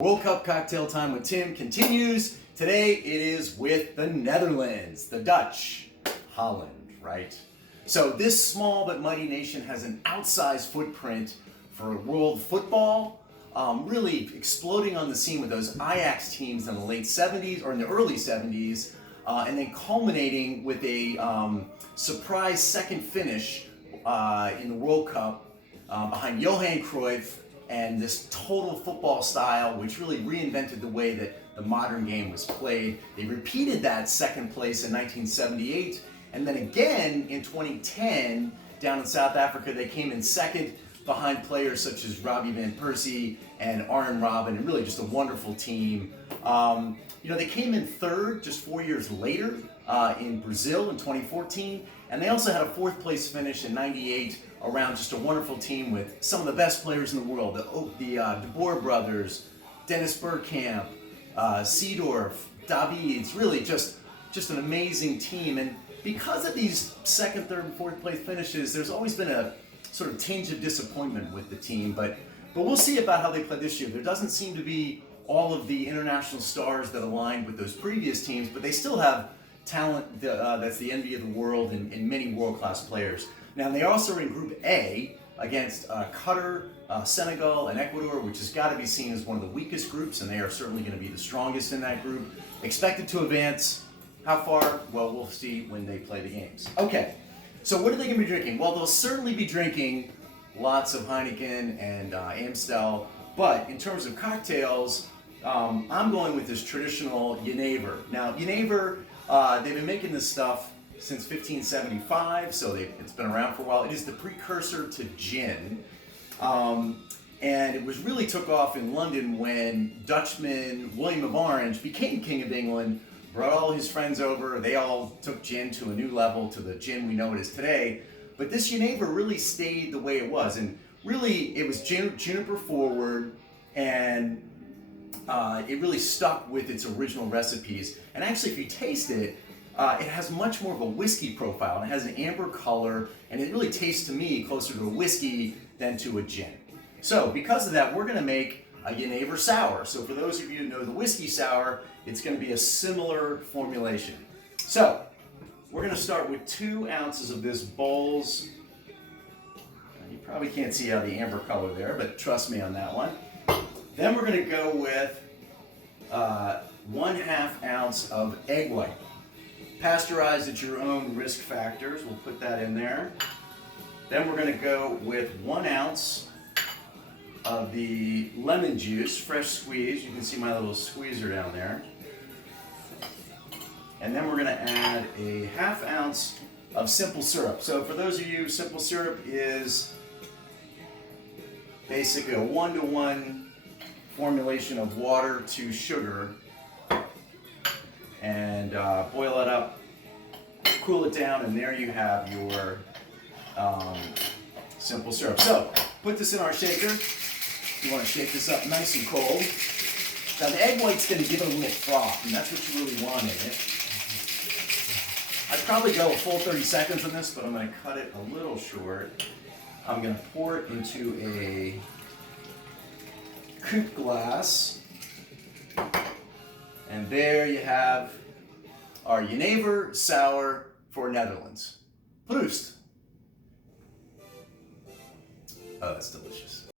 World Cup cocktail time with Tim continues. Today it is with the Netherlands, the Dutch, Holland, right? So this small but mighty nation has an outsized footprint for world football, really exploding on the scene with those Ajax teams in the late 70s or in the early 70s, and then culminating with a surprise second finish in the World Cup behind Johan Cruyff, and this total football style, which really reinvented the way that the modern game was played. They repeated that second place in 1978, and then again in 2010, down in South Africa, they came in second behind players such as Robbie Van Persie and Arjen Robben, and really just a wonderful team. They came in third just 4 years later in Brazil in 2014, and they also had a fourth place finish in '98 around just a wonderful team with some of the best players in the world, the De Boer brothers, Dennis Bergkamp, Seedorf, Davids, really just an amazing team. And because of these second, third, and fourth place finishes, there's always been a sort of tinge of disappointment with the team, but we'll see about how they play this year. There doesn't seem to be all of the international stars that aligned with those previous teams, but they still have talent that's the envy of the world and many world-class players. Now, they also are in Group A against Qatar, Senegal, and Ecuador, which has got to be seen as one of the weakest groups, and they are certainly going to be the strongest in that group. Expected to advance. How far? Well, we'll see when they play the games. Okay, so what are they going to be drinking? Well, they'll certainly be drinking lots of Heineken and Amstel, but in terms of cocktails, I'm going with this traditional Jenever. Now, Jenever, they've been making this stuff since 1575, so it's been around for a while. It is the precursor to gin, and it was really took off in London when Dutchman William of Orange became King of England, brought all his friends over, they all took gin to a new level, to the gin we know it is today. But this Jenever really stayed the way it was, and really it was juniper forward, and it really stuck with its original recipes. And actually, if you taste it, it has much more of a whiskey profile. It has an amber color, and it really tastes to me closer to a whiskey than to a gin. So because of that, we're going to make a Jenever sour. So for those of you who know the whiskey sour, it's going to be a similar formulation. So we're going to start with 2 ounces of this Bols. You probably can't see out the amber color there, but trust me on that one. Then we're going to go with 1/2 ounce of egg white. Pasteurized at your own risk factors. We'll put that in there. Then we're going to go with 1 ounce of the lemon juice, fresh squeezed. You can see my little squeezer down there. And then we're going to add a 1/2 ounce of simple syrup. So for those of you, simple syrup is basically a 1-to-1 formulation of water to sugar, and boil it up, cool it down, and there you have your simple syrup. So put this in our shaker. You want to shake this up nice and cold. Now the egg white's going to give it a little froth, and that's what you really want in it. I'd probably go a full 30 seconds on this, but I'm going to cut it a little short. I'm going to pour it into a coupe glass, and there you have our Jenever sour for Netherlands. Proost. Oh, that's delicious.